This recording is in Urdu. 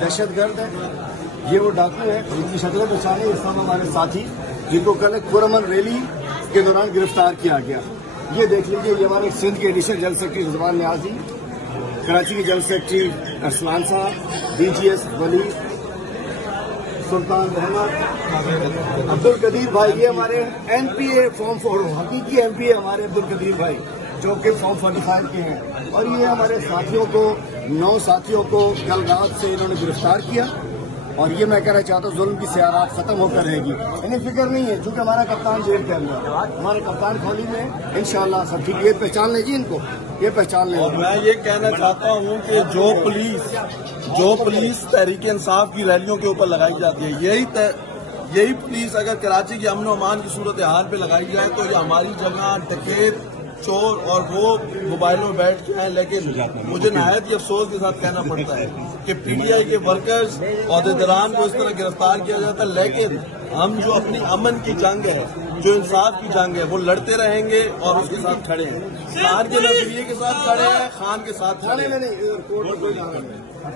دہشت گرد ہے، یہ وہ ڈاکو ہے جن کی شکلیں پہچانے اس طرح ہمارے ساتھی جن کو کل پرامن ریلی کے دوران گرفتار کیا گیا. یہ دیکھ لیجیے، یہ ہمارے سندھ کے ایڈیشنل جنرل سیکرٹری رضوان نیازی، کراچی کے جنرل سیکرٹری ارسلان صاحب، ڈی جی ایس ولی، سلطان احمد، عبد القدیر بھائی، یہ ہمارے این پی اے فارم 4 حقیقی ایم پی اے ہمارے عبد القدیر بھائی جو کہ فارم 45 کے ہیں. اور یہ ہمارے ساتھیوں کو 9 ساتھیوں کو کل رات سے انہوں نے گرفتار کیا. اور یہ میں کہنا چاہتا ہوں ظلم کی سیارات ختم ہو کر رہے گی. انہیں فکر نہیں ہے چونکہ ہمارا کپتان جیل کے اندر، ہمارے کپتان کھولی میں انشاءاللہ سب ٹھیک. یہ پہچان لیجیے ان کو، یہ پہچان لیں. میں یہ کہنا چاہتا ہوں کہ جو پولیس تحریک انصاف کی ریلیوں کے اوپر لگائی جاتی ہے، یہی پولیس اگر کراچی کے امن و امان کی صورتحال پہ لگائی جائے تو یہ ہماری جگہ ڈکیت، چور اور وہ موبائلوں میں بیٹھ کے ہیں. لیکن مجھے نہایت ہی افسوس کے ساتھ کہنا پڑتا ہے کہ پی ٹی آئی کے ورکرز عہدیداران کو اس طرح گرفتار کیا جاتا ہے. لیکن ہم جو اپنی امن کی جنگ ہے، جو انصاف کی جنگ ہے، وہ لڑتے رہیں گے اور اس کے ساتھ کھڑے ہیں. خان کے نظریے کے ساتھ کھڑے ہیں، خان کے ساتھ کھڑے ہیں.